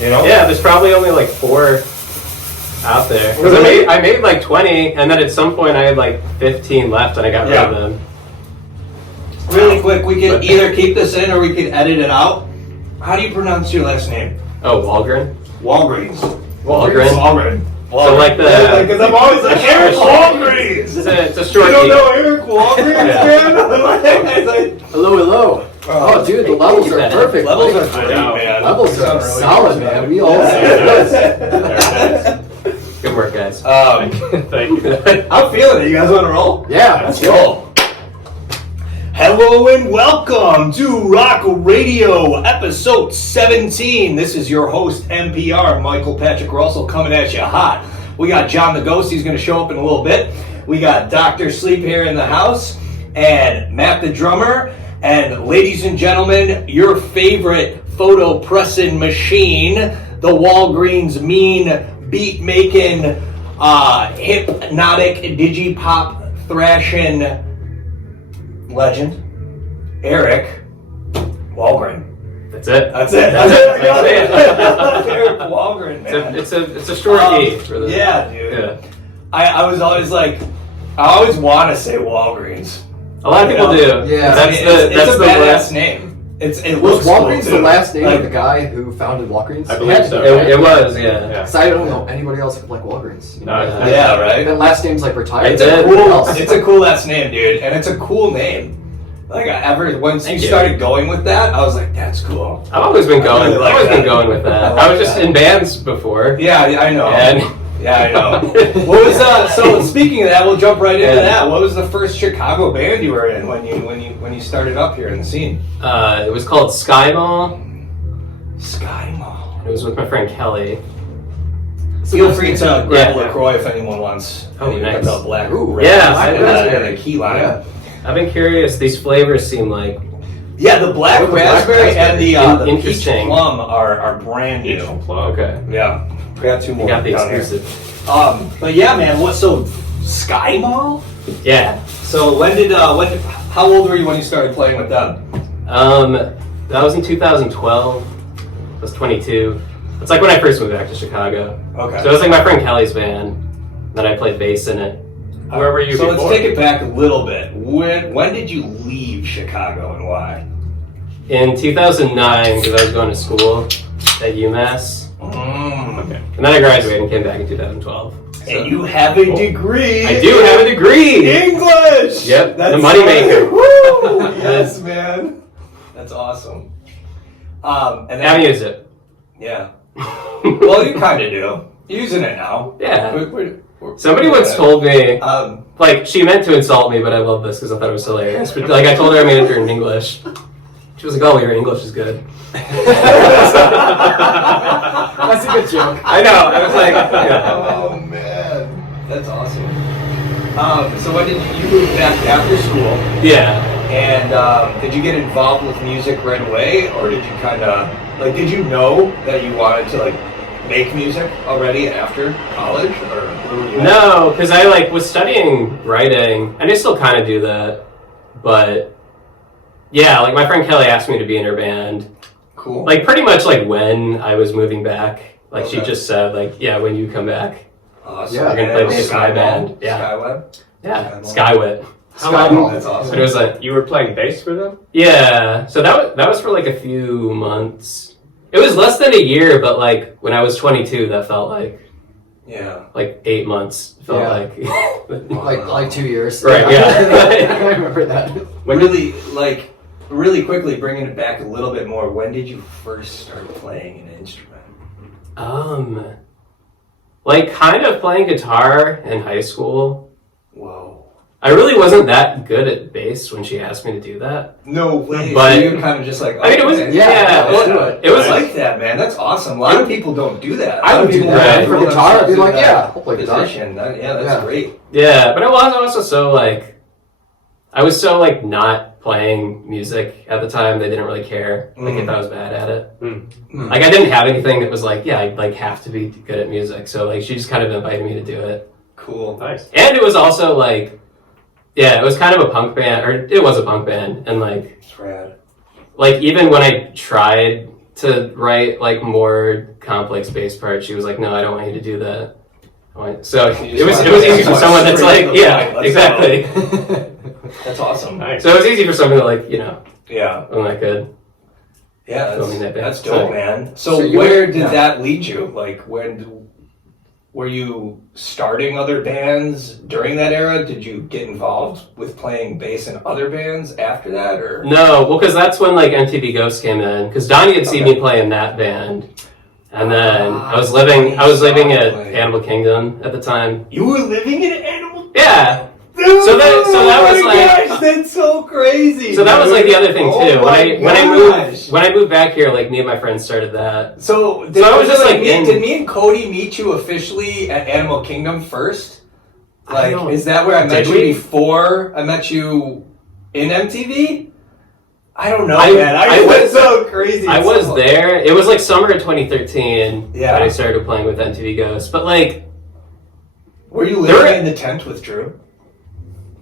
You know? Yeah, there's probably only like 4 out there. Because I made like 20, and then at some point I had like 15 left, and I got rid of them. Really quick, we could either keep this in or we could edit it out. How do you pronounce your last name? Oh, Wallgren? Wallgren. Wallgren. So like the... Because I'm always like, Eric Wallgren! It's a short You don't know Eric Wallgren, man? Hello. Oh, dude, the levels are perfect. Levels are great, man. Levels are really solid, man. We all see this. Good work, guys. Thank you. I'm feeling it. You guys want to roll? Yeah, let's go. Hello and welcome to Rawk Radio, episode 17. This is your host, NPR, Michael Patrick Russell, coming at you hot. We got John the Ghost. He's going to show up in a little bit. We got Dr. Sleep here in the house, and Matt the drummer. And ladies and gentlemen, your favorite photo pressing machine, the Wallgren's mean beat-making, hypnotic, digipop thrashing legend, Eric Wallgren. That's it. That's it. Eric Wallgren, man. It's a short E for the... Yeah, dude. Yeah. I was always like, I always want to say Walgreens. A lot of people do. Yeah. That's a badass name. It Was looks Wallgren's cool, the too. last name of the guy who founded Wallgren's? I believe so. It was, yeah. So I don't know anybody else like Wallgren's. You know? Yeah, right? That last name's like retired. It's a cool last name, dude, and it's a cool name. Like once you started going with that, I was like, that's cool. I've always been going. Really like I've always been that. going with that. I was just in bands before. Yeah, I know. And Yeah, I know. What was so speaking of that, we'll jump right into that. What was the first Chicago band you were in when you started up here in the scene? It was called Sky Mall. Sky Mall. It was with my friend Kelly. Feel free to grab LaCroix if anyone wants. Oh, nice. The black Yeah, the key lime. Yeah. I've been curious. These flavors seem like The black raspberry and the peach interesting plum are brand new. okay. Yeah, we got 2 more. You got the down here. exclusive. But yeah, man. So Sky Mall? Yeah. So how old were you when you started playing with them? That was in 2012. I was 22. It's like when I first moved back to Chicago. Okay. So it was like my friend Kelly's band. Then I played bass in it. Where were you So before? let's take it back a little bit. When did you leave Chicago and why? In 2009, because I was going to school at UMass. Okay. And then I graduated and came back in 2012. So. And you have a degree. I do have a degree! English! Yep, That's the moneymaker. Woo! Yes, man. That's awesome. And I haven't used it. Yeah. Well, you kind of do. You're using it now. Yeah. We're Somebody once told me, like, she meant to insult me, but I love this because I thought it was hilarious. But like, I told her I majored in English. She was like, "Oh, your English is good." That's a good joke. I know. I was like, oh man, that's awesome. So when did you move back after school? yeah. And did you get involved with music right away, or did you kind of did you know that you wanted to make music already after college, or where were you at? No, because I was studying writing, and I still kind of do that, but yeah, my friend Kelly asked me to be in her band. Cool. Pretty much when I was moving back. She Okay. just said Yeah, when you come back. awesome. Yeah, we're gonna play with the Sky Band. Band. Yeah. Skyweb. Yeah, Skywit. That's awesome. But it was You were playing bass for them? yeah. So that was for a few months. It was less than a year, but when I was 22, that felt like Yeah. 8 months. It felt Like 2 years. Right, yeah. I remember that. Really quickly, bringing it back a little bit more. When did you first start playing an instrument? Kind of playing guitar in high school. Whoa. I really wasn't that good at bass when she asked me to do that. No way. But- so you're kind of just like, I mean, it was okay. let's do it. It was I like that, man. That's awesome. A lot of people don't do that. I would do that Right. for guitar. I'd be like, yeah, I'll play guitar. Position. That's Yeah. great. Yeah, but I was also so I was so not playing music at the time. They didn't really care if I was bad at it. I didn't have anything that was I have to be good at music. So she just kind of invited me to do it. Cool. Nice. And it was also it was kind of a punk band, or it was a punk band, and It's rad. even when I tried to write more complex bass part, she was like, "No, I don't want you to do that." So You it was just easy for want someone that's straight like, to the yeah, point, let's exactly. That's awesome. Nice. So it was easy for someone to like, Yeah. I'm that good. Yeah, Filming that band. that's dope, So- man. So So you where were- did yeah. that lead you? Like, were you starting other bands during that era? Did you get involved with playing bass in other bands after that, or? No, well, because that's when like MTV Ghost came in. Because Donnie had seen me play in that band, and then I was living at Play. Animal Kingdom at the time. You were living in Animal. Yeah. Dude, So that was oh my like- gosh, that's so crazy. So that was like the other thing Oh too. my When I moved back here, like me and my friends started that. So, I was just, like, did me and Cody meet you officially at Animal Kingdom first? I Like, don't- is that where I met Did you we? before I met you in MTV? I don't know, I man. That's so crazy. I It's was so- there. It was like summer of 2013 Yeah. that I started playing with MTV Ghost. But like, Were you There living were- in the tent with Drew?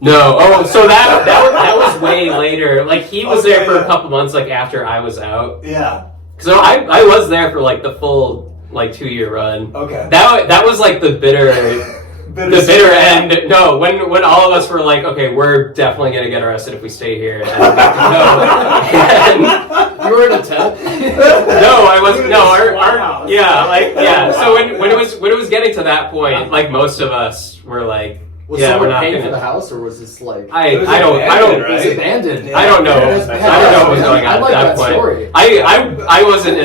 no. Oh, so that was way later. Like he was Okay, there for yeah. a couple months, like after I was out. Yeah. So I was there for like the full like 2-year run. Okay. That was like the bitter end. No, when all of us were like, okay, we're definitely gonna get arrested if we stay here. And You were in a tent? no, I wasn't. No, Wow. So when it was getting to that point, like most of us were like, Was yeah, we're someone not paying gonna. for the house, or was this like... I It was don't abandoned, It was right? abandoned. Yeah. I don't know. That's I don't know what was badass, going man. on I like at that that point. story. I wasn't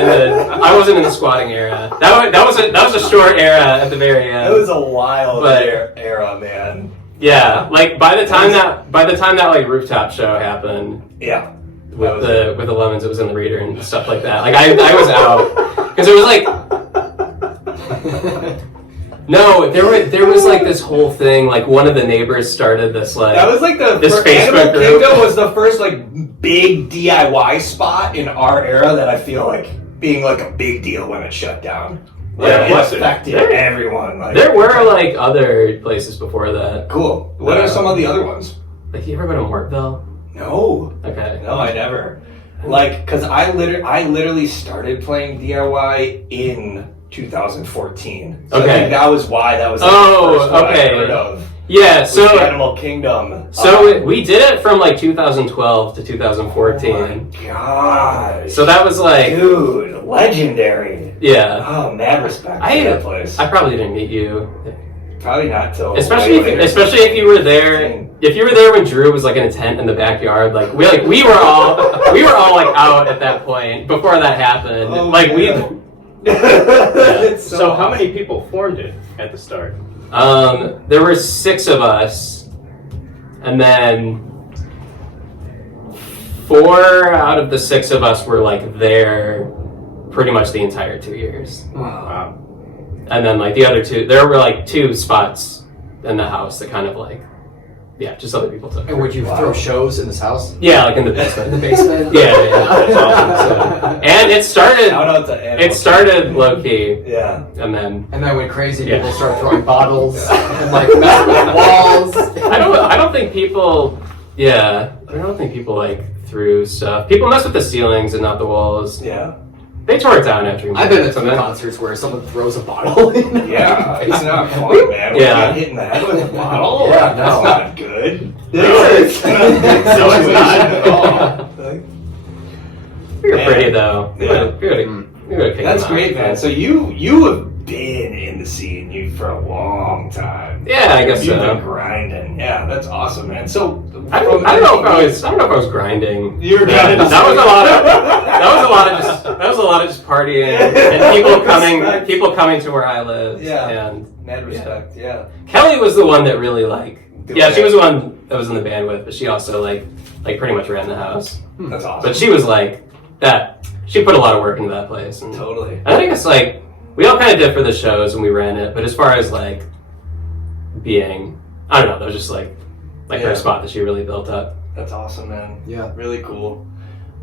in the squatting era. That was a short era at the very end. It was a wild But- era, man. Yeah, like by the time that like rooftop show happened Yeah. with the lemons, it was in the reader and stuff like that. Like I was out because it was like no, there was like this whole thing. Like one of the neighbors started this like That was like This first, Facebook Animal group. Kingdom was the first like big DIY spot in our era that I feel like being like a big deal when it shut down. Like, Yeah, it was it? affected There- everyone. Like, there were like other places before that. cool. What are some of the other ones? Like you ever go to Mortville? No, Okay. no, I never. Like, cause I literally started playing DIY in 2014. So I Okay. think that was why that was like Oh, the first one okay. I heard of. Yeah. Was So Animal Kingdom. we did it from like 2012 to 2014. Oh my gosh. So that was like Dude, legendary. yeah. Oh, mad respect for I that place. I probably didn't meet you. Probably not till Especially way later. if you were there. If you were there when Drew was like in a tent in the backyard, like we were all like out at that point before that happened. Oh, like we man. It's So how many people formed it at the start? there were 6 of us, and then 4 out of the 6 of us were like there pretty much the entire 2 years. Wow. And then like the other 2, there were like 2 spots in the house that kind of like, yeah, just other people took. And would you throw shows in this house? Yeah, like in the In the basement. basement? Yeah. That's awesome. And it started. Shout out to Animal It started low key, Yeah. and then And then went crazy, Yeah. people started throwing bottles and like messing with walls. I don't think people. Yeah, I don't think people like threw stuff. People mess with the ceilings and not the walls. Yeah. They tore it down after. I've been at some some concerts where someone throws a bottle in. Yeah. It's not fun, man. When Yeah. you get hit in the head with a bottle, Yeah, like, that's no. not good. No. It's not a good No, it's not. situation at all. Like, We were Man. pretty though. We Yeah. would've kicked That's them out. great, man. So you have been in the scene for a long time. Yeah, I guess You've so. been grinding. Yeah, that's awesome, man. So I don't know if I was grinding. You were Yeah, grinding. that was a lot of just partying and people coming to where I lived. Yeah. And Mad respect. Yeah. Kelly was the one that really like. Doing Yeah, she it. was the one that was in the band with, but she also like pretty much ran the house. That's awesome. But she was like that. She put a lot of work into that place. And Totally. I think it's like we all kind of did for the shows when we ran it, but as far as like being, I don't know, that was just like Yeah. her spot that she really built up. That's awesome, man. Yeah. Really cool.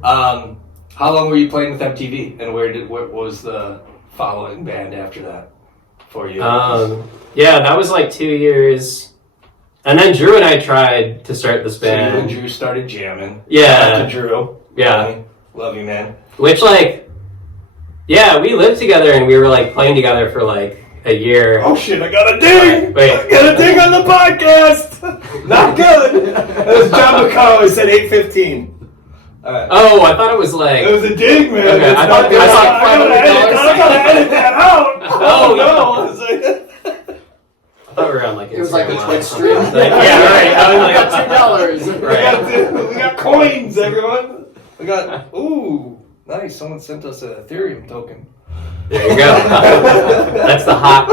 How long were you playing with MTV, and what was the following band after that for you? Yeah, that was like 2 years, and then Drew and I tried to start this So you band. and Drew started jamming. Yeah. Shout out to Drew. Yeah. Love you, man. Which like, Yeah, we lived together and we were like playing together for like a year. Oh shit, I got a ding! Wait. I got a ding on the podcast! Not good! That was John McCall, he said 8:15. Alright. Oh, I thought it was like. It was a dig, man. Okay, I thought- I gotta edit that out. Oh, no. I was like, I thought we were on like. It was like a Instagram Twitch Live. stream. Like, yeah, right. I was like, $2. we got coins, everyone. We got nice. Someone sent us an Ethereum token. There you go. That's the hot.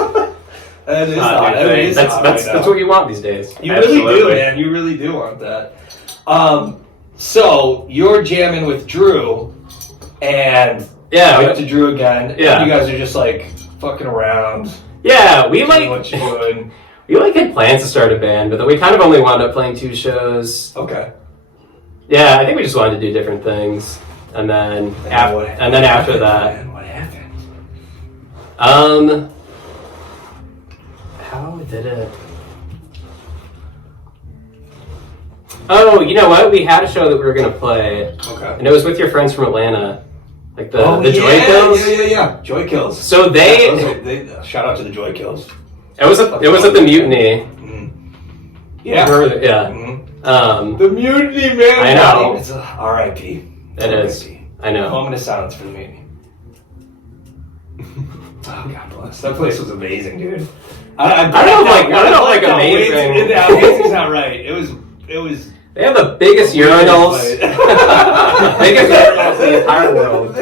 That is Hot hot. new That thing. is That's hot that's right that's now. what you want these days. You really do, Absolutely. man. You really do want that. So you're jamming with Drew, and Yeah. I went to Drew again. Yeah. And you guys are just like fucking around. Yeah, we Doing like what you're doing. we like had plans to start a band, but then we kind of only wound up playing 2 shows. Okay. Yeah, I think we just wanted to do different things, and then after that, Man, what happened? how did it? Oh, you know what? We had a show that we were gonna play, Okay. and it was with your friends from Atlanta, like the Oh, Joy Kills. Yeah. Joy Kills. So Yeah, they, those are- shout out to the Joy Kills. it was at the Mutiny. Yeah. Remember the- yeah. Mhm. The mutiny, man. I know. It's a R.I.P. It is. I know. Moment of silence for the mutiny. Oh, God bless. That place was amazing, dude. I don't know if, like, amazing. Amazing's not right. It was. They have the biggest urinals, biggest urinals in the entire world.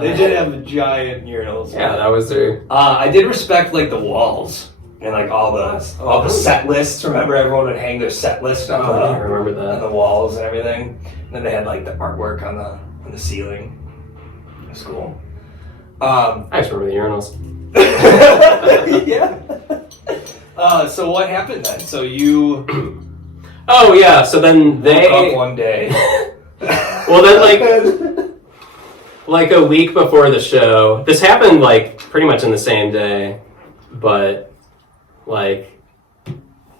They did have giant urinals. Yeah, that was their. I did respect like the walls and like all the set lists. Remember, everyone would hang their set list on I remember on that. the walls and everything. And then they had like the artwork on the ceiling. It was cool. I just remember the urinals. Yeah. So what happened then? So you Oh yeah, so then woke up they. one day. Well, then like a week before the show, this happened like pretty much in the same day, but like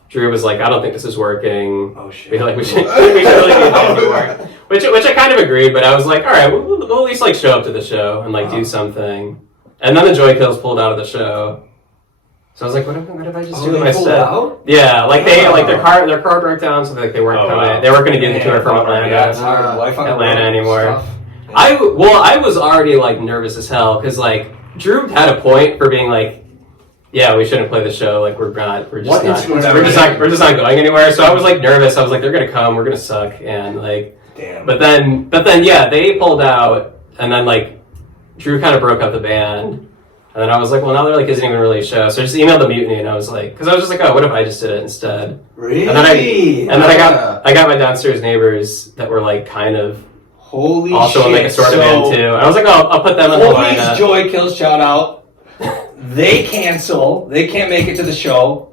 Drew was like, I don't think this is working. Oh shit. We should really do band work. Which I kind of agreed, but I was like, all right, we'll at least like show up to the show and like do something. And then the Joy Kills pulled out of the show. So I was like, what if I just do they my pulled set? out? Yeah, like they like their car broke down, so like they weren't coming. wow. They weren't going to do the tour from Yeah, it's Atlanta. hard. Life on the Atlanta road anymore. stuff. I was already like nervous as hell because like Drew had a point for being like, yeah, we shouldn't play the show. Like we're just not going anywhere. So I was like nervous. I was like, they're gonna come, we're gonna suck, and like, Damn. but then yeah, they pulled out, and then like Drew kind of broke up the band. And then I was like, well, now there like isn't even really a show. So I just emailed the Mutiny, and I was like, because I was just like, oh, what if I just did it instead? Really? And then I got my downstairs neighbors that were like kind of Holy also shit. in like a sort of band too. And I was like, oh, I'll put them in the Holy's lineup. Joy Kills shout out. They cancel. They can't make it to the show.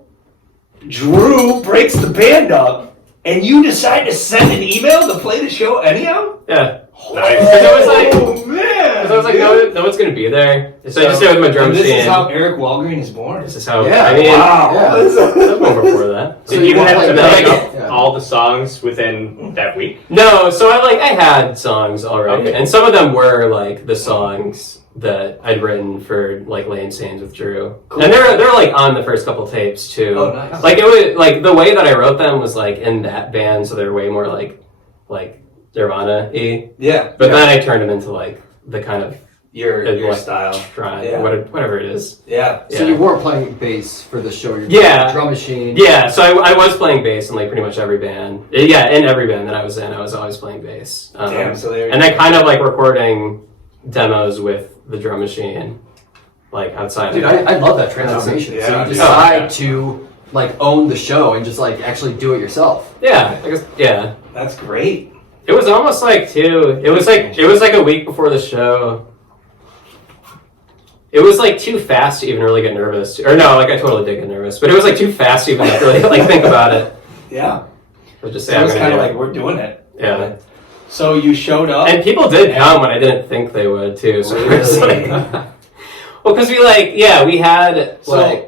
Drew breaks the band up, and you decide to send an email to play the show anyhow? Yeah. Nice. Because I was like, Oh man! I was like, no one's gonna be there. So I just stayed with my drum and this machine. is how Eric Wallgren is born. This is how. Yeah, I mean, Wow. Yeah. sometime before that. So Did you weren't have playing to back make up? Yeah. all the songs within that week? No, so I had songs already, Okay. and some of them were like the songs that I'd written for like Lane Sands with Drew, Cool. and they're like on the first couple tapes too. Oh, nice. Like it was like the way that I wrote them was like in that band, so they're way more like Nirvana-y. Yeah. But then I turned them into like the kind of Your like, style. try Yeah. whatever it is. Yeah. So Yeah. you weren't playing bass for the show. You were Yeah. playing drum machine. Yeah, so I was playing bass in like pretty much every band. Yeah, in every band that I was in, I was always playing bass. Damn, so they were- and then kind of like recording demos with the drum machine, like outside. Dude, of I love that transformation. Yeah, so you dude. decide to like own the show and just like actually do it yourself. Yeah, I guess. Yeah, That's great. it was almost like too. It was like a week before the show. It was like too fast to even really get nervous. Or no, like I totally did get nervous, but it was like too fast to even like, really like think about it. Yeah. I was just So say it I'm was gonna kind of do like, it. we're doing it. Yeah. So you showed up. And people did come when I didn't think they would too. So it was Really? like, well, because we had So- like,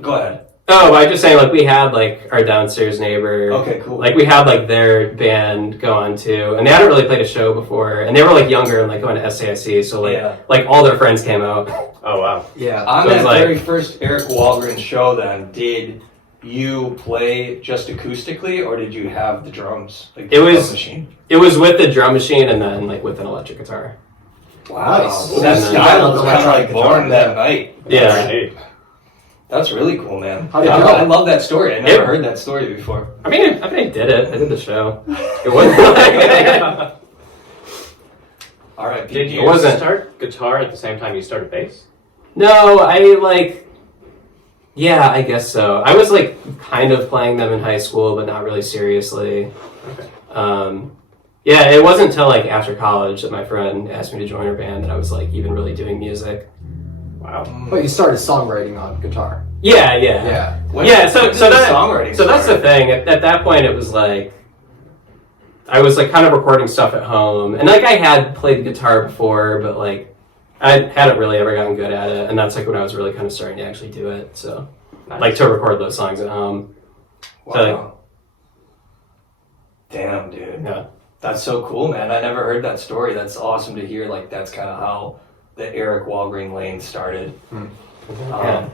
Go ahead. Oh, I was just saying, like, we had, like, our downstairs neighbor. Okay, cool. Like, we had, like, their band go on, too. And they hadn't really played a show before. And they were, like, younger and, like, going to SAIC. So, like, all their friends came out. Oh, wow. Yeah. On So it that was like- very first Eric Wallgren show, then, did you play just acoustically, or did you have the drums? Like, It was- drum machine? It was with the drum machine and then, like, with an electric guitar. Wow. Nice. So that And then- style was kind of like Electronic born guitar, that night. Yeah. Neat. That's really cool, man. How'd it I, go? I love that story. I never It- heard that story before. I mean, I did it. I did the show. It wasn't like... All right, Did you It wasn't- start guitar at the same time you started bass? No, I, like... Yeah, I guess so. I was, like, kind of playing them in high school, but not really seriously. Okay. Yeah, it wasn't until, like, after college that my friend asked me to join her band that I was, like, even really doing music. Wow. But you started songwriting on guitar. Yeah. Yeah. When- Yeah, when so did so the that songwriting so that's start? the thing. At that point, it was like I was like kind of recording stuff at home, and like I had played guitar before, but like I hadn't really ever gotten good at it, and that's like when I was really kind of starting to actually do it. So Nice. like to record those songs at home. Wow. Damn, dude. Yeah. That's so cool, man. I never heard that story. That's awesome to hear. Like, that's kind of how the Eric Wallgren lane started. Yeah.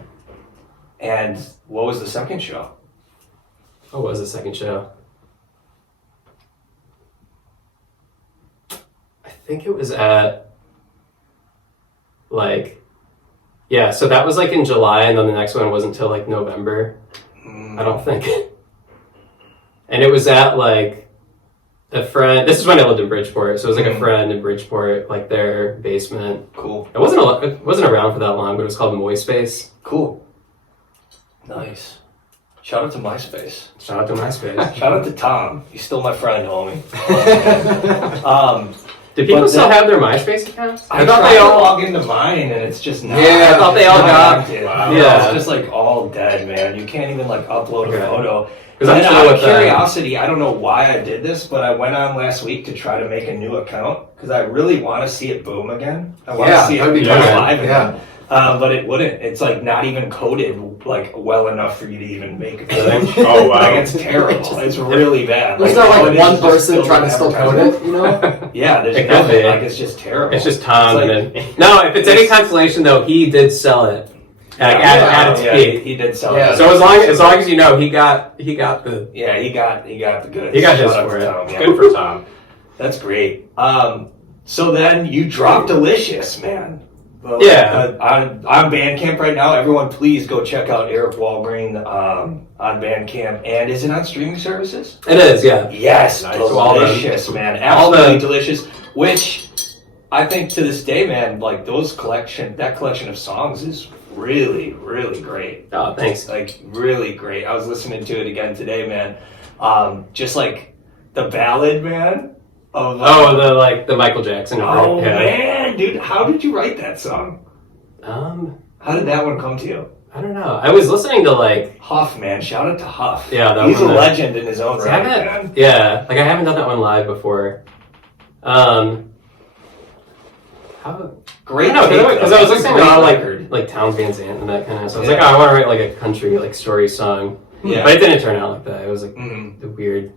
And what was the second show? What was the second show? I think it was at like yeah, so that was like in July, and then the next one wasn't until like November. I don't think. And it was at like a friend. This is when I lived in Bridgeport, so it was like a friend in Bridgeport, like their basement. Cool. It wasn't around for that long, but it was called Moist Space. Cool. Nice. Shout out to MySpace. Shout out to MySpace. Shout out to Tom. He's still my friend, homie. Did people But still the- have their MySpace accounts? I thought tried they to all. log into mine, and it's just not. Yeah, I thought they all it's not got- active. Wow. Yeah. It's just like all dead, man. You can't even like upload Okay. a photo. 'Cause And I'm then sure out of with curiosity, I don't know why I did this, but I went on last week to try to make a new account because I really want to see it boom again. I want Yeah, to see that'd it be come good. alive Yeah. again. But it wouldn't. It's like not even coded like well enough for you to even make a page. Oh, wow. Like, it's terrible. It's really bad. There's Like, not all like it one is just person building trying to still code advertisement. it, you know? Yeah, there's It could nothing. be. Like it's just terrible. It's just Tom, It's and then no. If it's any consolation, though, he did sell it at its yeah, peak. he did sell Yeah. it. So as long as you know, he got the Yeah, he got the goods. He got his Shout out for to it. Tom, yeah. Good for Tom. That's great. So then you dropped Delicious, man. Well, Yeah. on Bandcamp right now. Everyone, please go check out Eric Wallgren on Bandcamp. And is it on streaming services? it is yeah. Yes, Nice. delicious, man. all the- Absolutely delicious. Which I think to this day, man, like that collection of songs is really, really great. Oh, thanks. Like really great. I was listening to it again today, man. Just like the ballad, man. Of The Michael Jackson. oh yeah. man, dude, how did you write that song? How did that one come to you? I don't know. I was listening to like Huff, man. Shout out to Huff. Yeah, that he's a one, legend in his own I right, haven't- man. yeah, like I haven't done that one live before. How? Great. No, tape, because though. I was That's a listening to a lot great of record. like Towns Van Zandt and that kind of. So I was Yeah. like, oh, I want to write like a country like story song. Yeah. But it didn't turn out like that. It was like Mhm. the weird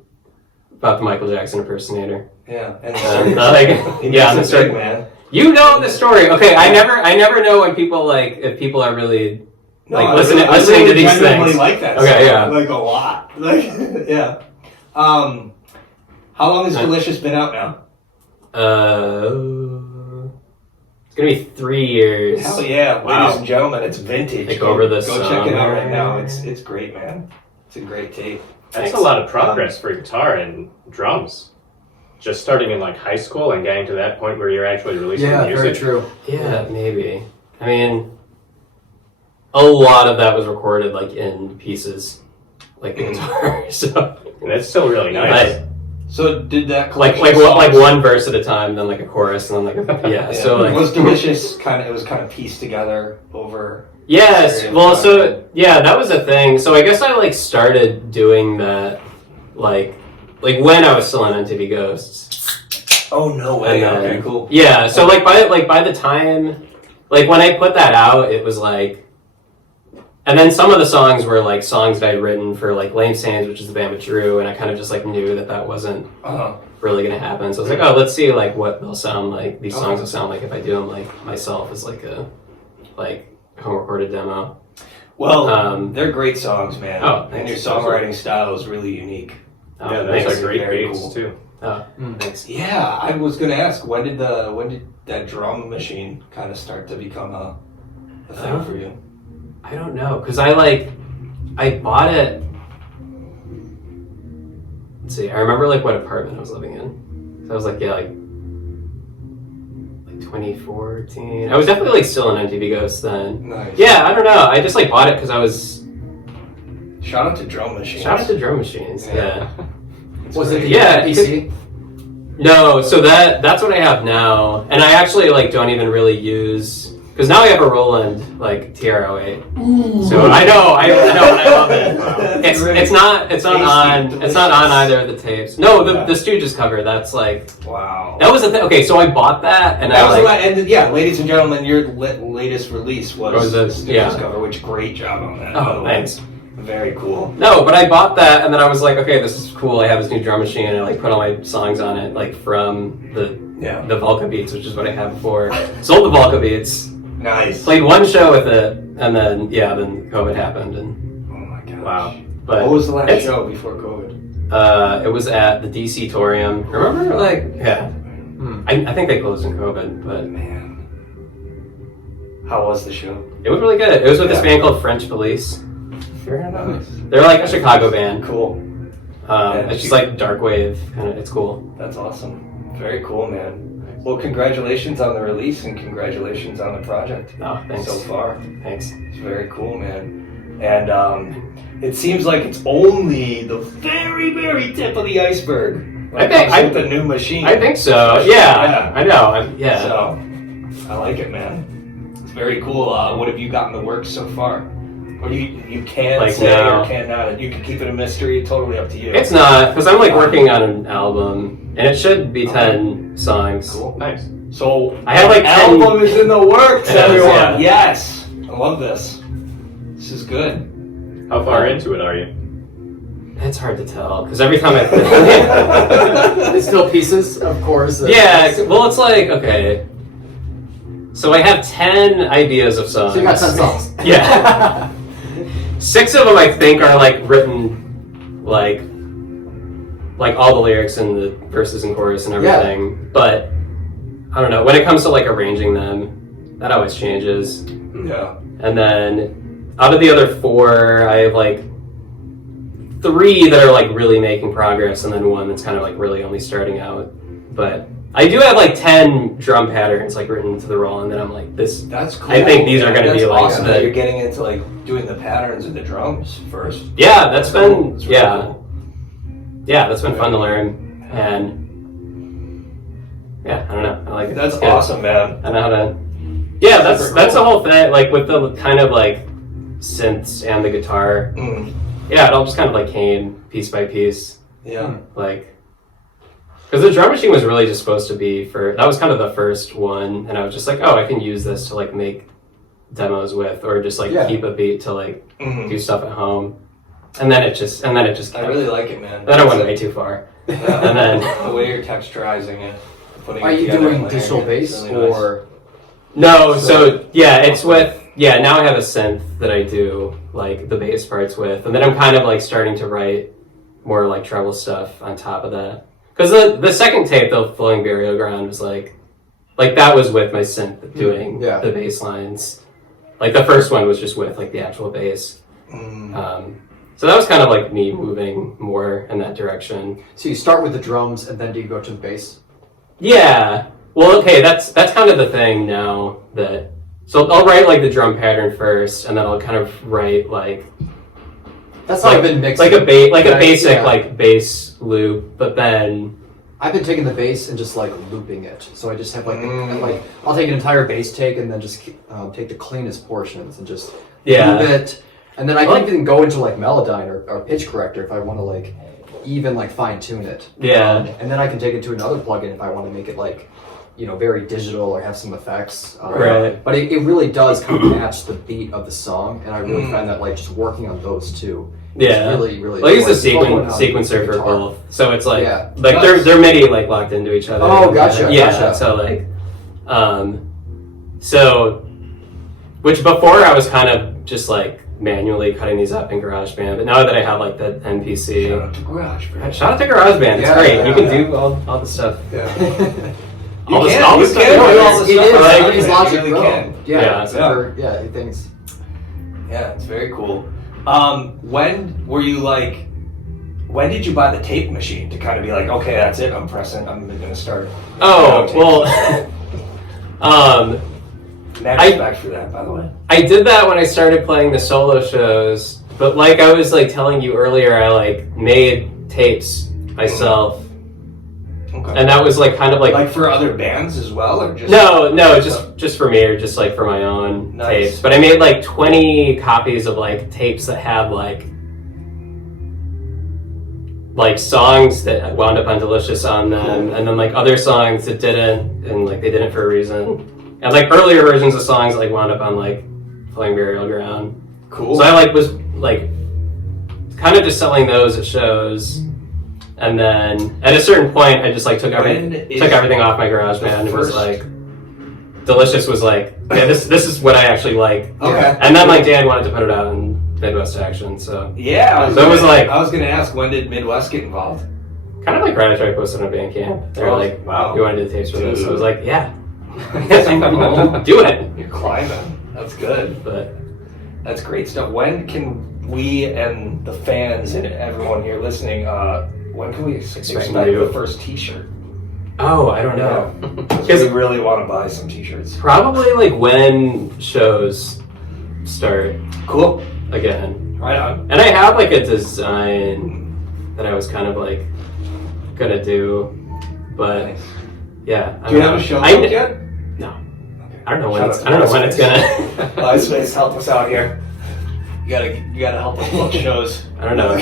about the Michael Jackson impersonator. Yeah, and Like, yeah, that's that's big, right. man. You know the story. Okay, I never know when people like if people are really No, like I listening really- I to really these genuinely things. like that. Okay, song. yeah. Like a lot. Like yeah. How long has Uh, Delicious been out now? It's gonna be 3 years. Hell yeah, Wow. ladies and gentlemen, it's vintage. Take over the Go check it out right summer. now. It's great, man. It's a great tape. That's a lot of progress for guitar and drums. Just starting in like high school and getting to that point where you're actually releasing Yeah, music. very true. Yeah, maybe. I mean, a lot of that was recorded like in pieces, like the guitar. So And that's still really nice. like So did that like collection of like songs- one verse at a time, then like a chorus, and then like a, yeah. So it like was Delicious it was kind of pieced together over. yes, Sorry, well, I'm so yeah, that was a thing. So I guess I like started doing that like when I was still on MTV Ghosts. Oh no way! And then- Okay, cool. Yeah, so by the time, like when I put that out, it was like And then some of the songs were like songs that I'd written for like Lame Sands, which is the band with Drew, and I kind of just like knew that wasn't really gonna happen. So I was like, oh, let's see like what they'll sound like. These songs will sound like if I do them like myself as like a home recorded demo. Well, they're great songs, man. Oh, and your songwriting style is really unique. Yeah, those thanks. are great Very beats cool. too. Thanks. Yeah, I was gonna ask when did that drum machine kind of start to become a thing for you? I don't know, because I bought it. Let's see. I remember like what apartment I was living in. So I was like 2014. I was definitely like still in MTV Ghost then. Nice. Yeah, I don't know. I just like bought it because I was. Shout out to drum machines. Shout out to drum machines. Yeah. Was it the Yeah, PC? No, so that's what I have now, and I actually like don't even really use because now I have a Roland like TR-08. So I know, and I love it. It's not on either of the tapes. No, the Stooges cover. That's like wow. that was the thing. Okay, so I bought that, and ladies and gentlemen, your latest release was the Stooges cover, which great job on that. Oh, thanks. Very cool. No, but I bought that, and then I was like, okay, this is cool. I have this new drum machine, and I like put all my songs on it, like from the Volca Beats, which is what I had before. Sold the Volca Beats. Nice. Played one show with it, and then then COVID happened, and oh my gosh. Wow. But what was the last show before COVID? It was at the DC Torium. Remember, I think they closed in COVID, but man, how was the show? it was really good. It was with this band called French Police. Nice. They're like a Chicago band. Cool. It's just like dark wave, kind of. It's cool. That's awesome. Very cool, man. Well, congratulations on the release and congratulations on the project. Oh, thanks. So far. Thanks. It's very cool, man. And it seems like it's only the very, very tip of the iceberg. When it comes with the new machine. I think so. Yeah. I know. So, I like it, man. It's very cool. What have you got in the works so far? Or you can't like say now. or cannot. You can keep it a mystery. Totally up to you. It's not, because I'm like working on an album, and it should be 10 songs. Cool. Nice. So I have like 10 album is in the works, It is, everyone. yeah. Yes, I love this. This is good. How far into it are you? It's hard to tell, because every time I It's still pieces, of course. yeah, well, it's like, okay. So I have 10 ideas of songs. So you got 10 songs. Yeah. 6 of them I think are like written like all the lyrics and the verses and chorus and everything. Yeah. But I don't know. When it comes to like arranging them, that always changes. Yeah. And then out of the other 4, I have like 3 that are like really making progress, and then 1 that's kind of like really only starting out. But I do have like 10 drum patterns like written to the Roland that I'm like this. That's cool. I think these are going to be That's like awesome that you're getting into like doing the patterns of the drums first. Yeah, that's been That's really cool. Yeah, that's been fun to learn, and I don't know. I like it. That's It's good. awesome, man. I know how to. Yeah, that's the whole thing. Like with the kind of like synths and the guitar. Mm. Yeah, it all just kind of like came piece by piece. Yeah. Like, because the drum machine was really just supposed to be that was kind of the first one, and I was just like, oh, I can use this to like make demos with, or just like keep a beat to like do stuff at home, and then it just I really like it, man. then I went way too far, and then the way you're texturizing it, putting Are it you together doing and layering digital it, bass it's really nice. or? no, so yeah, it's with now I have a synth that I do like the bass parts with, and then I'm kind of like starting to write more like treble stuff on top of that. Because the second tape, the Flowing Burial Ground, was like that was with my synth doing the bass lines. Like the first one was just with like the actual bass. So that was kind of like me moving more in that direction. So you start with the drums and then do you go to the bass? Yeah. Well, okay, that's kind of the thing now that. So I'll write like the drum pattern first, and then I'll kind of write like. That's how I've been mixing. Like a basic like bass loop, but then I've been taking the bass and just like looping it. So I just have like I'll take an entire bass take and then just take the cleanest portions and just loop it, and then I can even go into like Melodyne or pitch corrector if I want to like even like fine tune it. Yeah. And then I can take it to another plugin if I want to make it like very digital or have some effects. Right. But it really does kind of match the beat of the song, and I really find that like just working on those two. Yeah. Really, really. Well, I use the sequencer for guitar. both, so it's like Yeah. they're MIDI like locked into each other. Oh, gotcha. Yeah. Gotcha. So like, which before I was kind of just like manually cutting these up in GarageBand, but now that I have like the NPC, Shout out to GarageBand. shout out to GarageBand. It's Yeah, great. yeah, you can yeah. do all the stuff. Yeah. All the You stuff. can It do all the It stuff. is. Like, It's you Logic really Pro. can. Yeah. Things. Yeah, it's very cool. When did you buy the tape machine to kind of be like, okay, that's it, I'm gonna start. Oh well. Mad respect for that, by the way. I did that when I started playing the solo shows, but like I was like telling you earlier, I like made tapes myself, Okay. and that was like kind of like for other bands as well, or just no, just for me or just like for my own Nice. tapes. But I made like 20 copies of like tapes that had like songs that wound up on Delicious on them, and then like other songs that didn't, and like they didn't for a reason, and like earlier versions of songs that like wound up on like Flying Burial Ground. Cool. So I like was like kind of just selling those at shows, and then at a certain point I just like took everything off my GarageBand and was like, Delicious was like, yeah, this is what I actually like. Okay. And then like Dan wanted to put it out in Midwest Action, so Yeah, I was gonna ask, when did Midwest get involved? kind of like right after I posted on Bandcamp, they were like, wow. you want to do the tapes for this? So I was like, yeah, Oh. do it. You're climbing. That's good. But That's great stuff. When can we and the fans and everyone here listening, when can we expect you. the first T-shirt? oh, I don't know. Because we really want to buy some T-shirts. Probably like when shows start Cool. again. Right on. And I have like a design that I was kind of like gonna do, but Nice. yeah. Do you have a show booked yet? No, Okay. I don't know when Shout it's. out I don't know to when it's MySpace. gonna. MySpace, help us out here. You gotta help us book shows. I don't know.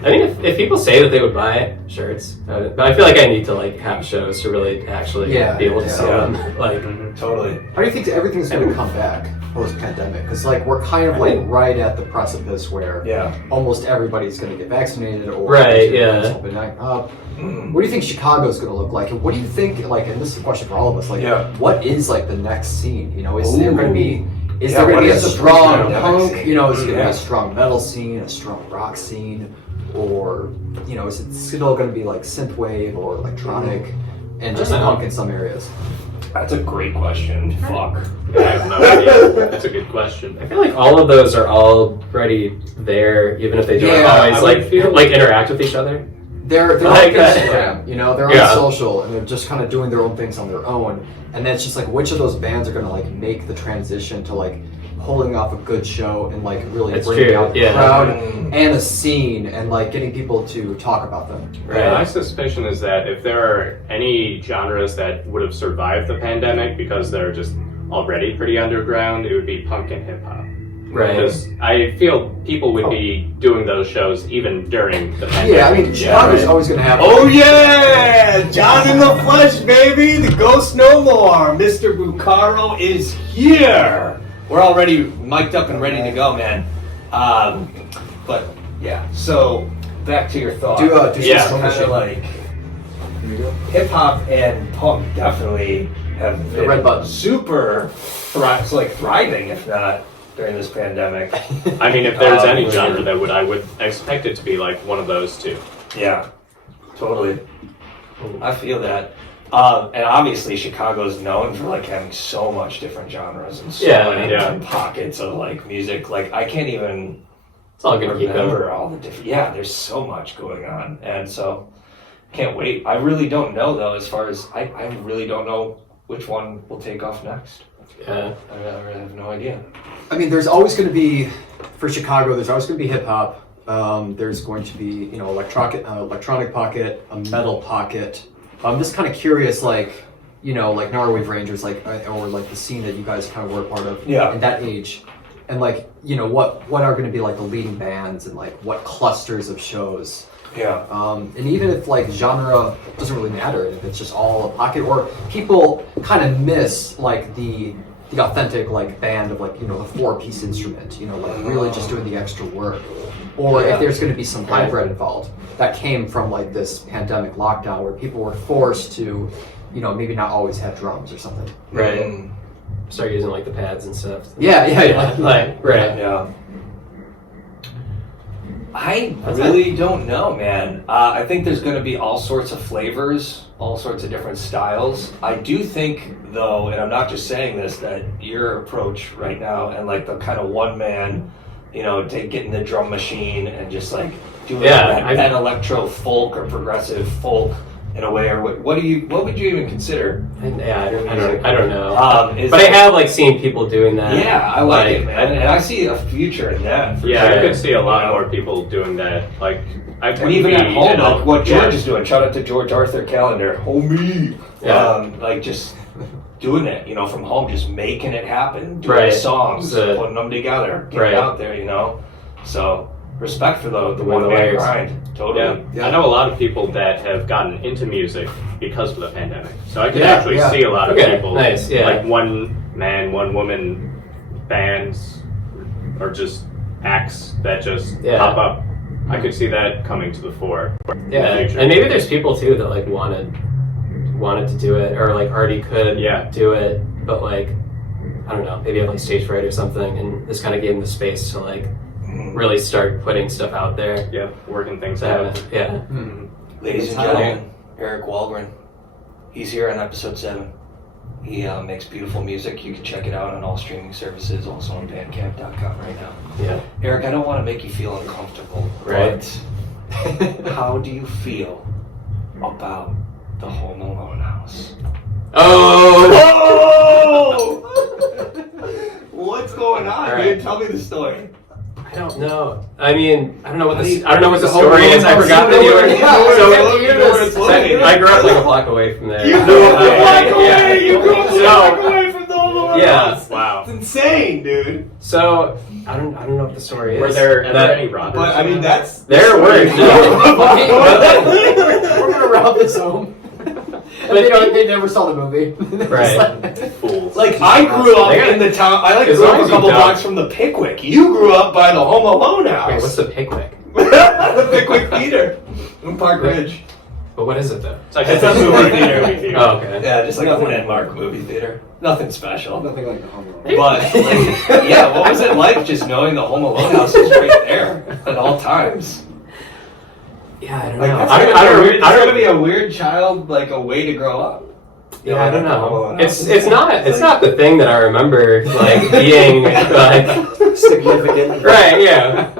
I mean, if people say that they would buy shirts, but I feel like I need to like have shows to really actually be able to sell them. Like, Totally. How do you think everything's going to come back post-pandemic? Because like we're kind of like right at the precipice where almost everybody's going to get vaccinated or opening up. What do you think Chicago's going to look like? And what do you think, like, and this is a question for all of us, like, what is like the next scene? You know, is there going to be there going to be a strong punk? You know, is it going to be a strong metal scene, a strong rock scene? Or, you know, is it still going to be like synthwave or electronic and just punk in some areas? That's a great question. Fuck. I have no idea. That's a good question. I feel like all of those are already there, even if they don't always like interact with each other. They're like on Instagram, you know, they're on social, and they're just kind of doing their own things on their own. And then it's just like, which of those bands are going to like make the transition to like pulling off a good show and like really bringing out the crowd and a scene and like getting people to talk about them. Right. My suspicion is that if there are any genres that would have survived the pandemic because they're just already pretty underground, it would be punk and hip hop. Right. Because I feel people would be doing those shows even during the pandemic. Yeah, I mean, Chicago's always going to have... Oh yeah! John in the flesh, baby! The ghost no more! Mr. Bucaro is here! We're already mic'd up and ready to go, man. But, yeah, so, back to your thought. Do kind of like... Hip-hop and punk definitely have been red button. super thriving, if not... during this pandemic. I mean, if there's any genre that I would expect it to be like one of those two. Yeah, totally. I feel that. And obviously Chicago's known for like having so much different genres and so many different pockets of like music. Like I can't even remember all the different, there's so much going on. And so can't wait. I really don't know though, as far as, I really don't know which one will take off next. Yeah. I really have no idea. I mean, there's always going to be, for Chicago, there's always going to be hip hop. There's going to be, you know, electronic pocket, a metal pocket. I'm just kind of curious, like, you know, like Norway Rangers, like, or like the scene that you guys kind of were a part of in that age. And like, you know, what are going to be like the leading bands and like what clusters of shows Yeah. And even if like genre doesn't really matter, if it's just all a pocket, or people kind of miss like the authentic like band of like, you know, the 4-piece instrument, you know, like really just doing the extra work. Or if there's going to be some hybrid involved that came from like this pandemic lockdown where people were forced to, you know, maybe not always have drums or something. Right. Start using like the pads and stuff. Yeah. Like, right. Yeah. I really don't know, man. I think there's going to be all sorts of flavors, all sorts of different styles. I do think, though, and I'm not just saying this, that your approach right now and like the kind of one man, you know, getting the drum machine and just like doing that electro folk or progressive folk in a way, or what would you even consider? Yeah, I don't know. But I have like seen people doing that. Yeah, I like it, man, and I see a future in that. Yeah, I could see a lot more people doing that. Like, and even at home, like what George is doing. Shout out to George Arthur Calendar, homie. Yeah. Like just doing it, you know, from home, just making it happen, doing songs, putting them together, getting out there, you know. So respect for the one man grind. Totally. Yeah. I know a lot of people that have gotten into music because of the pandemic. So I can actually see a lot of people, like one man, one woman bands, or just acts that just pop up. I could see that coming to the fore. Yeah, and maybe there's people too that like wanted to do it, or like already could do it, but like I don't know, maybe have like stage fright or something, and this kind of gave them the space to like really start putting stuff out there. Yeah, working things out. Yeah. Ladies and gentlemen, Eric Wallgren. He's here on episode 7. He makes beautiful music. You can check it out on all streaming services, also on bandcamp.com right now. Yeah. Eric, I don't want to make you feel uncomfortable, right? But how do you feel about the Home Alone house? Oh! What's going on? Right. Dude, tell me the story. I don't know. I mean, I don't know what the story is. I forgot that you were. I grew up like a block away from there. You grew up a block away. You grew up a block away from the Home Alone house. Wow. It's insane, dude. So I don't know what the story is. Were there any robbers? But I mean, that's there were. We're gonna rob this home. And they never saw the movie. Right. Fools. like I grew up in the town. I grew up a couple blocks from the Pickwick. You grew up by the Home Alone house. Wait, what's the Pickwick? The Pickwick Theater in Park Ridge. But what is it though? It's like a movie theater. Oh, okay. Yeah, just like a landmark movie theater. Nothing special. Nothing like the Home Alone. But like, yeah, what was it like just knowing the Home Alone house was right there at all times? Yeah, I don't Like, know. It's gonna be a weird child, like a way to grow up. Yeah, I don't know. It's not the thing that I remember like being like significant. Right, yeah.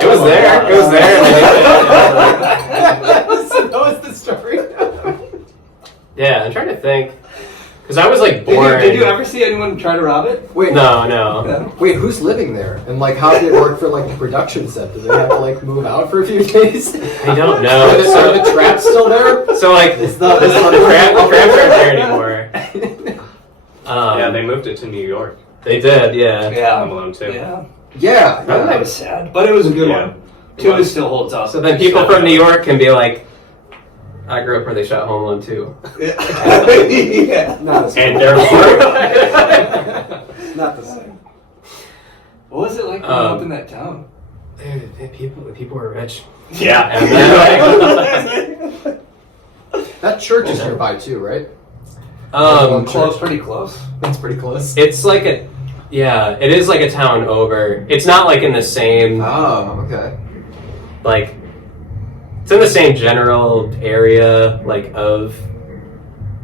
It was there. It was there. That was the story. Yeah, I'm trying to think. Because I was like born. Did you ever see anyone try to rob it? Wait, no. Wait, who's living there? And like, how did it work for like the production set? Did they have to like move out for a few days? I don't know. Are the traps still there? So like, the traps aren't there anymore. Yeah, they moved it to New York. They did, yeah. Yeah. Home Alone 2. Yeah. That was sad, but it was a good one. 2 still holds up. So then people from New York can be like, I grew up where they shot Home Alone 2. Yeah. Not the same. And therefore, Not the same. What was it like growing up in that town? Dude, people were rich. yeah. And then, That church is nearby too, right? Close, pretty close. That's pretty close. It's like it is like a town over. It's not like in the same, Oh, okay. like, it's in the same general area, like, of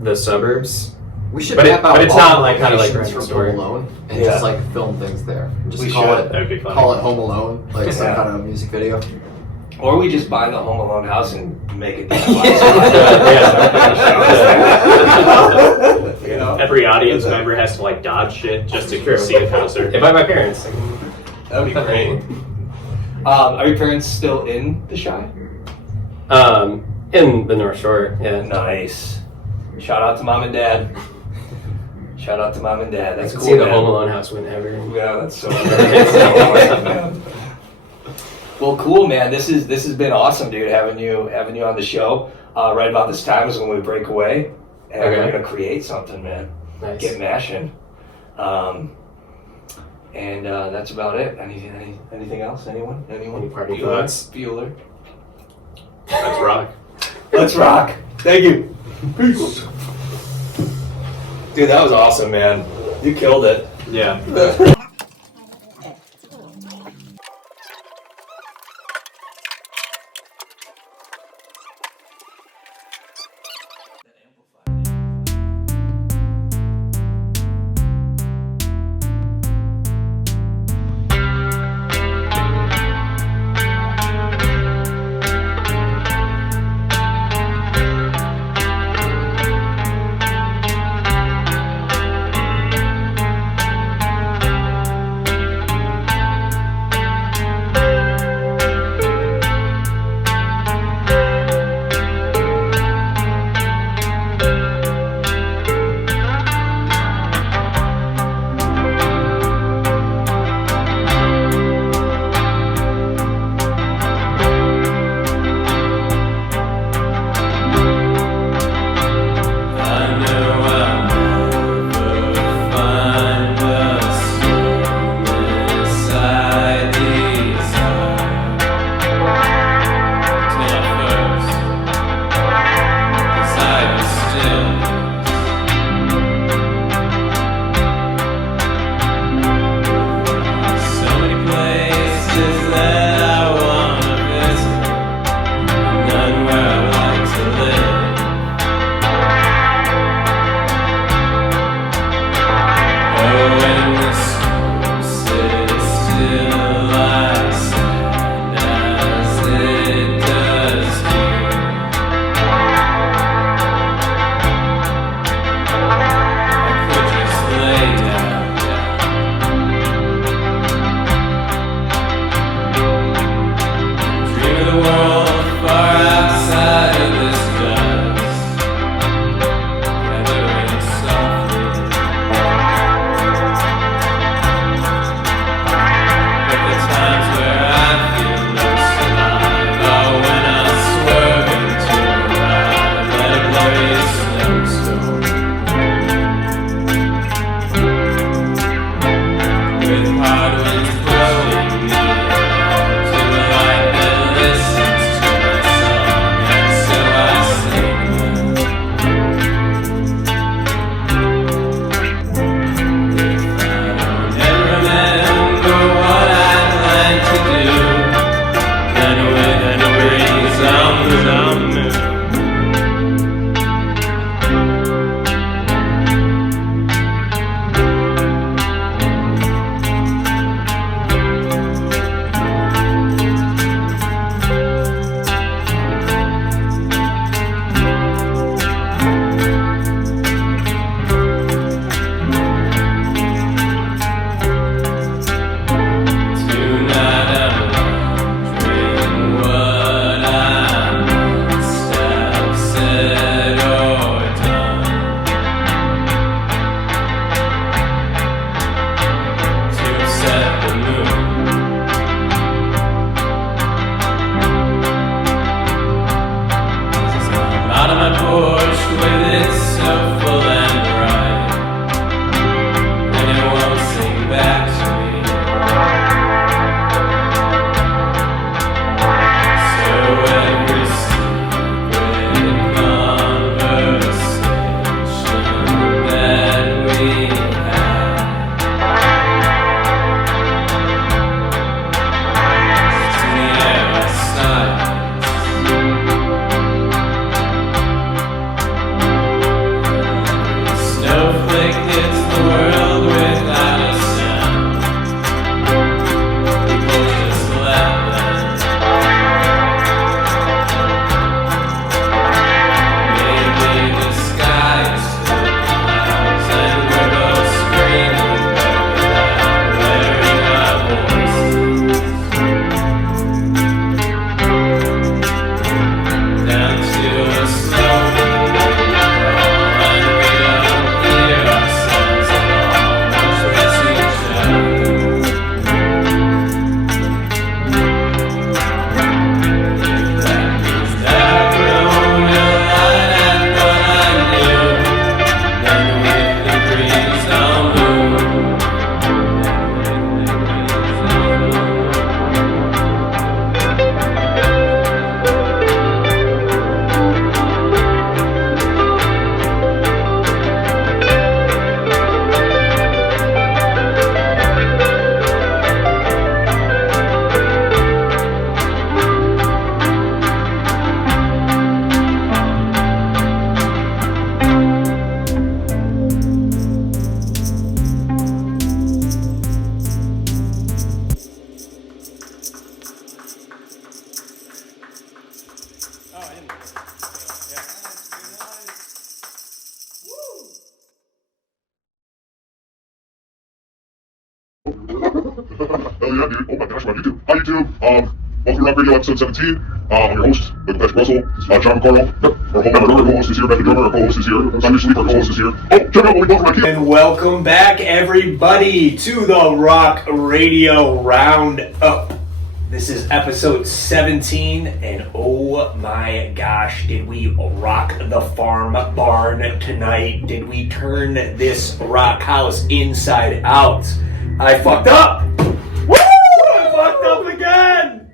the suburbs. We should But map out it's all not the like kind of like locations Home from Home Story. Alone and Yeah. just like film things there. Just We call should. it That'd be funny. call it Home Alone, like some Yeah. kind of music video. Or we just buy the Home Alone house and make it. You know? Every audience member has to like dodge shit just to see a concert. If by my parents. That'd be great. Are your parents still in the Shy? In the North Shore, yeah. Nice. Shout out to mom and dad. Shout out to mom and dad. That's I can cool. see the man. Home Alone house whenever. Yeah, that's so awesome, man. Well, cool, man. This has been awesome, dude. Having you on the show. Right about this time is when we break away, and we're gonna create something, man. Nice. Get mashing. And that's about it. Anything else? Anyone? Any party Bueller? thoughts? Bueller. Let's rock. Let's rock. Thank you. Peace. Dude, that was awesome, man. You killed it. Yeah. Hell yeah, dude. Oh my gosh, we're on YouTube. Hi, YouTube. Welcome to Rawk Radio episode 17. I'm your host, Michael Patrick Russell. John McCarroll. Our co-host is here. Beth the drummer. Our co-host is here. Simon Sleep, our co-host is here. Oh, check out what we bought for my kids. And welcome back, everybody, to the Rawk Radio Roundup. This is episode 17, and oh my gosh, did we rock the farm barn tonight? Did we turn this rock house inside out? I fucked up! Woo! I fucked up again!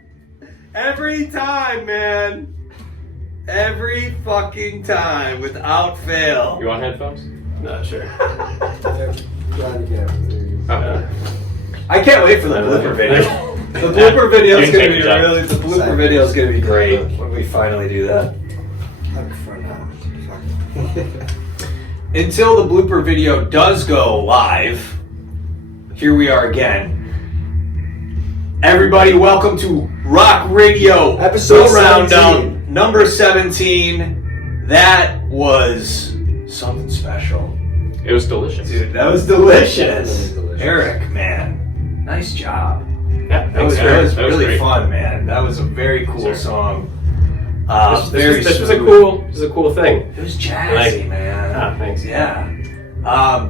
Every time, man. Every fucking time, without fail. You want headphones? No, sure. I can't wait for the blooper video. The blooper video is going to be really. The blooper video is going to be great when we finally do that. For now. Until the blooper video does go live, here we are again. Everybody, welcome to Rawk Radio Episode Roundup number 17. That was something special. It was delicious. Dude, that was delicious. Eric, man, nice job. Yeah, That was really great. fun, man. That was a very cool song. This was a cool thing. It was jazzy, man. Ah, thanks. Yeah.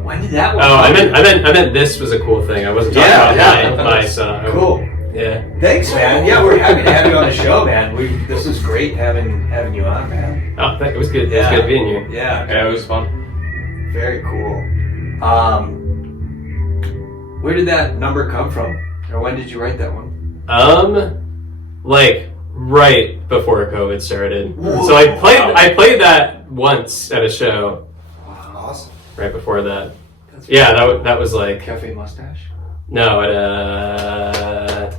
When did that one? Oh, I come? meant this was a cool thing. I wasn't talking about my song. Cool. Yeah. Thanks, man. Yeah, we're happy to have you on the show, man. This is great having you on, man. Oh, it was good. Yeah. It was good being here. Yeah. Yeah, it was fun. Very cool. Where did that number come from? Or when did you write that one? Like right before COVID started. Whoa. So I played that once at a show. Awesome. Right before that. That's Yeah, that was like Cafe Mustache? no at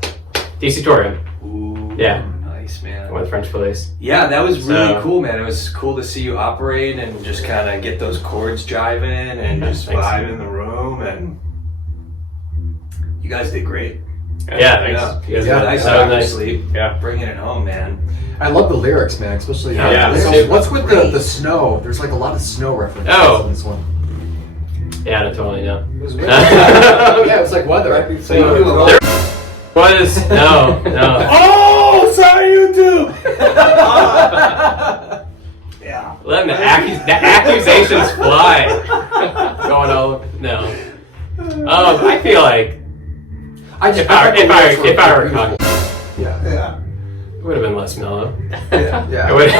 DC Torium. Ooh. Yeah. Nice, man. I went to French Police. Yeah, that was really So- cool, man. It was cool to see you operate and just kind of get those chords jiving and just Thanks. vibe in the room, and you guys did great. Yeah, thanks. thanks. You guys Yeah, did Nice so job, nice. Sleep. Yeah. Bringing it home, man. I love the lyrics, man, especially Yeah, the so lyrics. What's with great. the snow? There's like a lot of snow references Oh. in this one. Yeah, no, totally, yeah. It was weird. Yeah, it was like weather. So you do a lot. Was no. Oh, sorry, YouTube. Yeah. Let the accusations fly. Going all no. I feel like if I were cocky, Yeah. it would have been less mellow. Yeah. It would.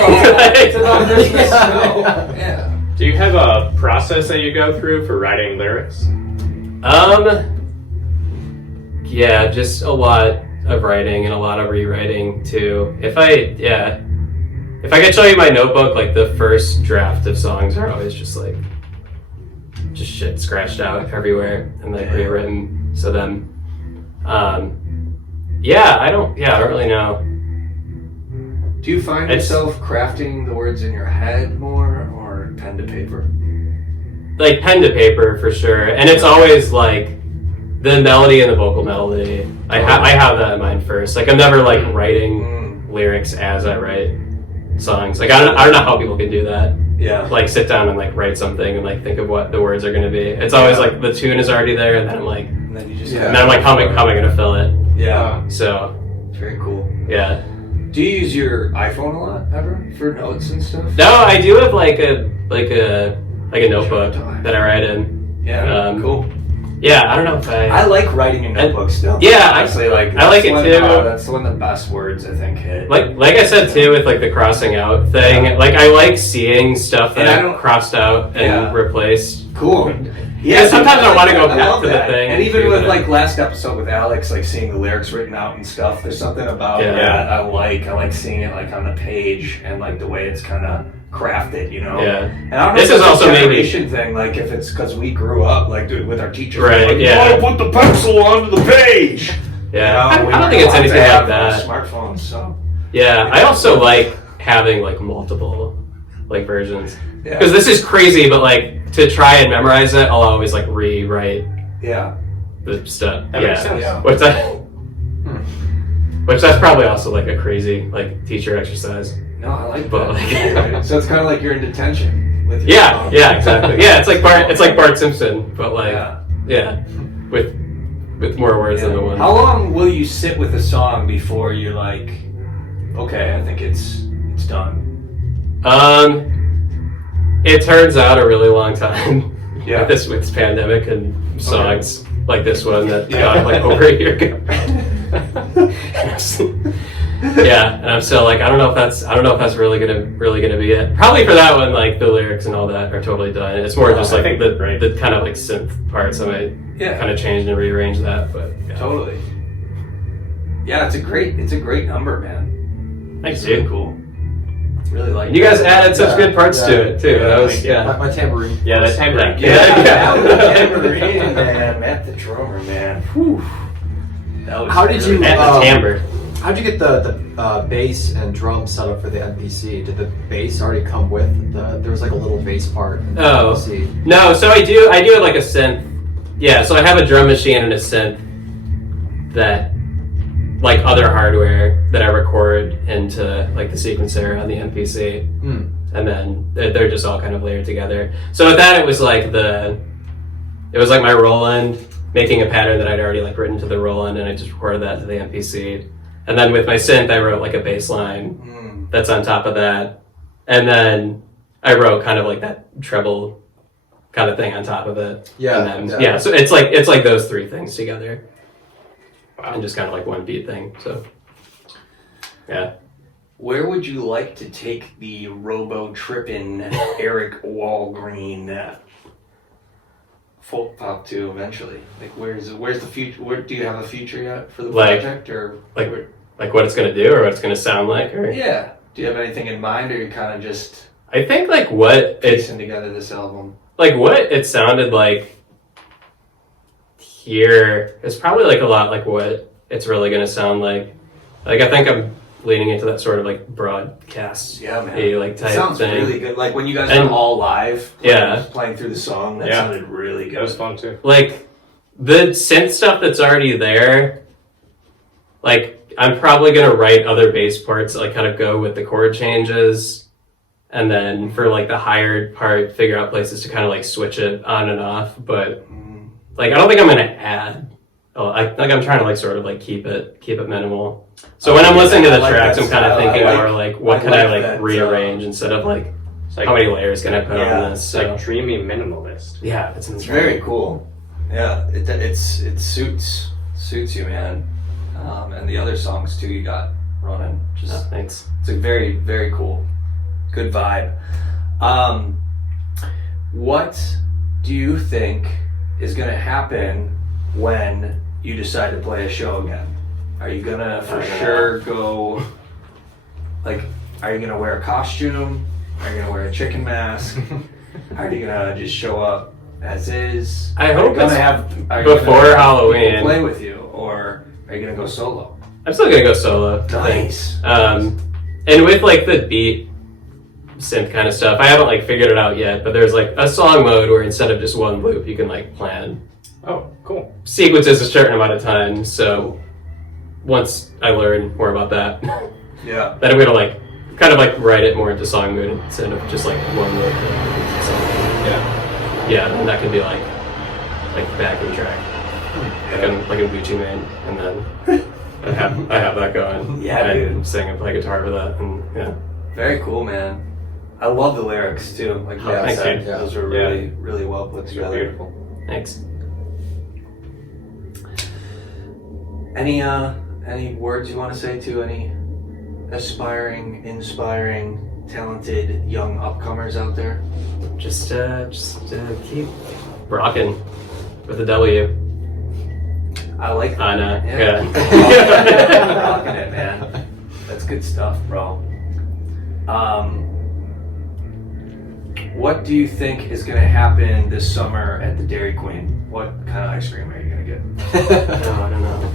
Yeah. Do you have a process that you go through for writing lyrics? Yeah, just a lot of writing and a lot of rewriting too. If I could show you my notebook, like the first draft of songs are always just shit scratched out everywhere and like rewritten. So then, I don't really know. Do you find yourself crafting the words in your head more, or pen to paper? Like pen to paper for sure, and it's always like the melody and the vocal melody. I have that in mind first. Like I'm never like writing lyrics as I write songs. Like I don't know how people can do that. Yeah. Like sit down and like write something and like think of what the words are gonna be. It's always like the tune is already there, and then I'm like, And then you just and then I'm like, how am I gonna fill it? Yeah. So Very cool. yeah. Do you use your iPhone a lot ever for notes and stuff? No, I do have like a notebook that I write in. Yeah. Cool. Yeah, I don't know if I like writing in notebooks still. Yeah, honestly, I like it too. That's one of the best words I think hit. like I said too with like the crossing out thing. Yeah. Like I like seeing stuff that And I crossed out and replaced. Cool. Yeah, sometimes I want to go I back love to the that. thing. And even do with that. like last episode with Alex, like seeing the lyrics written out and stuff, there's something about Yeah. that I like seeing it like on the page and like the way it's kind of crafted, you know? Yeah. And I don't know This if is it's also a maybe- generation thing, like if it's because we grew up like dude, with our teachers, Right, like, yeah. you gotta put the pencil onto the page. Yeah, You know, I don't think it's we anything have like that. Smartphones, so Yeah, I also like having like multiple like versions yeah, because this is crazy. But like to try and memorize it, I'll always like rewrite yeah, the stuff. That makes sense. Yeah. Which that's probably also like a crazy like teacher exercise. No, I like But, that. like- So it's kind of like you're in detention with your Yeah, phone. yeah, exactly. Yeah, it's like Bart Simpson, but like Yeah. yeah, with with more words than the one. How long will you sit with a song before you're like, okay, I think it's done? It turns out a really long time. Yeah. With this pandemic and songs like this one that got like over a year ago. Yeah, and I'm still like, I don't know if that's really gonna be it. Probably for that one, like the lyrics and all that are totally done. It's more just like the kind of like synth parts. I might kind of change and rearrange that, but totally. Yeah, it's a great number, man. Thanks, it's really dude. cool. Really like. You guys added such good parts to it too. That was my tambourine. Yeah, the tambourine. Tambourine, man. Matt the drummer, man. Whew. That was How did you Matt the timbre? How'd you get the bass and drum set up for the MPC? Did the bass already come with there was like a little bass part in the MPC? No, so I do it like a synth. Yeah, so I have a drum machine and a synth that like other hardware that I record into like the sequencer on the MPC. And then they're just all kind of layered together. So with that it was like my Roland making a pattern that I'd already like written to the Roland, and I just recorded that to the MPC. And then with my synth, I wrote like a bass line that's on top of that. And then I wrote kind of like that treble kind of thing on top of it. So it's like those three things together. Wow. And just kind of like one beat thing. So, yeah. Where would you like to take the robo-trippin' Eric Wallgren folk pop to eventually? Like, where's the future? Do you have a future yet for the project, or like what it's gonna do or what it's gonna sound like? Or yeah, do you have anything in mind, or you kind of just? I think like what piecing together this album, like what it sounded like here is probably like a lot like what it's really gonna sound like. Like I think I'm leaning into that sort of like broadcast, like type sounds thing. Really good. Like when you guys were all live, playing through the song, that sounded really good. That was fun too. Like the synth stuff that's already there, like I'm probably gonna write other bass parts that like kind of go with the chord changes, and then for like the higher part, figure out places to kind of like switch it on and off. But like I don't think I'm gonna add. I'm trying to like sort of like keep it minimal. So when I'm listening to the tracks, I'm kind of thinking more like what can I like rearrange insteut of like how many layers can I put on this? It's like dreamy minimalist. Yeah, it's very cool. Yeah, it suits you, man. And the other songs too you got running. Just thanks. It's a very, very cool, good vibe. What do you think is going to happen when you decide to play a show again? Are you gonna for sure go? Like, are you gonna wear a costume? Are you gonna wear a chicken mask? Are you gonna just show up as is? I hope it's before Halloween. Play with you, or are you gonna go solo? I'm still gonna go solo. Nice. And with like the beat synth kind of stuff, I haven't like figured it out yet. But there's like a song mode where instead of just one loop, you can like plan. Oh, cool. Sequences a certain amount of time. So once I learn more about that, then I'm gonna like kind of like write it more into song mood instead of just like one loop. And that could be like backing track, like a Gucci Mane, and then I have that going. Yeah, and sing and play guitar with that, and very cool, man. I love the lyrics too. Like thanks, dude. Those are really, really well put together. Beautiful. Thanks. Any words you want to say to any aspiring, inspiring, talented young upcomers out there? Just keep rocking with a W. I like that. Keep rocking it, man. That's good stuff, bro. What do you think is going to happen this summer at the Dairy Queen? What kind of ice cream are you going to get? I don't know.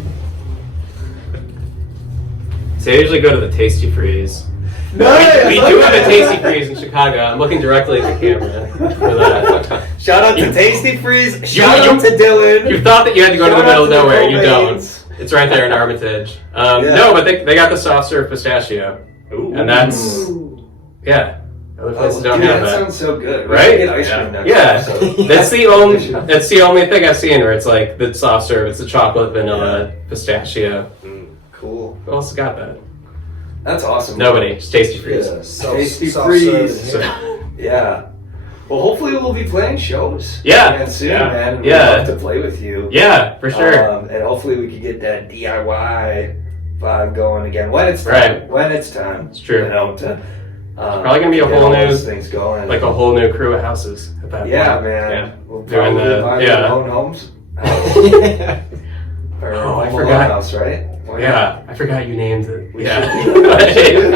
So I usually go to the Tasty Freeze. Nice! We do have a Tasty Freeze in Chicago. I'm looking directly at the camera for that. Shout out to Tasty Freeze. Shout out to Dylan. You thought that you had to go to the middle of nowhere. You don't. It's right there in Armitage. No, but they got the soft serve pistachio. Ooh. And that's, Other places don't have that that. sounds so good. We Right? should get ice cream next Yeah. episode. That's the only thing I've seen where it's like the soft serve. It's the chocolate, vanilla, pistachio. Cool. Who else got that? That's awesome. Nobody. It's Tasty Freeze. Tasty Freeze. Yeah. Well, hopefully we'll be playing shows. Yeah. Again soon, Yeah. man. We'd Yeah. love to play with you. Yeah, for sure. And hopefully we can get that DIY vibe going again when it's time. Right. When it's time. It's true. You know, to, Probably gonna be a get whole all new, those things going. like a whole new crew of houses at that Yeah, point. man. Yeah. We'll Doing probably the- buy yeah. our own homes. Or Oh, I Home forgot. Alone house, right? Why not? Yeah, I forgot you named it. We Yeah. should do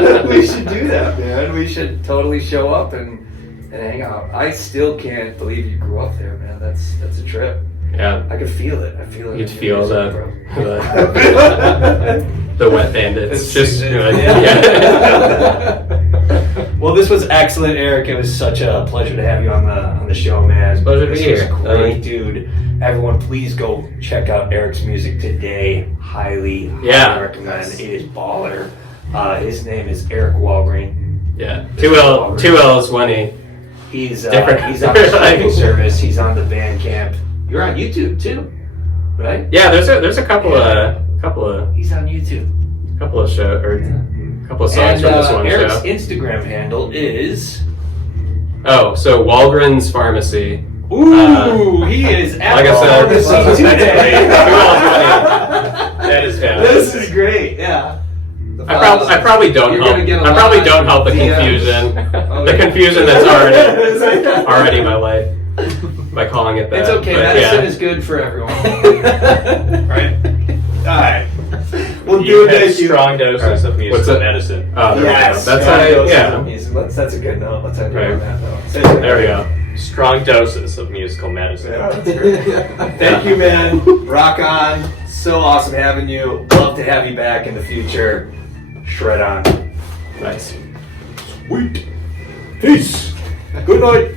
that. We should do that, man. We should totally show up and hang out. I still can't believe you grew up there, man. That's a trip. Yeah. I could feel it. I feel it. You'd in feel your the, music, the wet bandits. It's Just season. yeah. Well, this was excellent, Eric. It was such a pleasure to have you on the show, man. Pleasure to be This was here. Great, dude. Everyone, please go check out Eric's music today. Highly recommend. It is baller. His name is Eric Wallgren. Yeah. Two L's, one E. He's Different. he's on the streaming service. He's on the Bandcamp. You're on YouTube too, right? Yeah, there's a couple of He's on YouTube. couple of show or couple of songs And from this one Eric's show. Instagram handle is. Oh, so Wallgren's Pharmacy. Ooh, he is at Like I said, pharmacy today. That is This is great. Yeah. I probably don't You're help. gonna get a I probably lot don't of help the DMs. confusion. Oh, The yeah. confusion that's already my life by calling it that. It's okay. But, Medicine yeah. is good for everyone. Right? All right. Well, You dude, had thank you. strong doses of What's musical that? medicine. Oh, there Yes. we go. That's strong how. doses Yeah. of music. That's a good note. Let's end Right. on that note. There we go. Strong doses of musical medicine. Yeah, that's great. Thank you, man. Rock on. So awesome having you. Love to have you back in the future. Shred on. Nice. Sweet. Peace. Good night.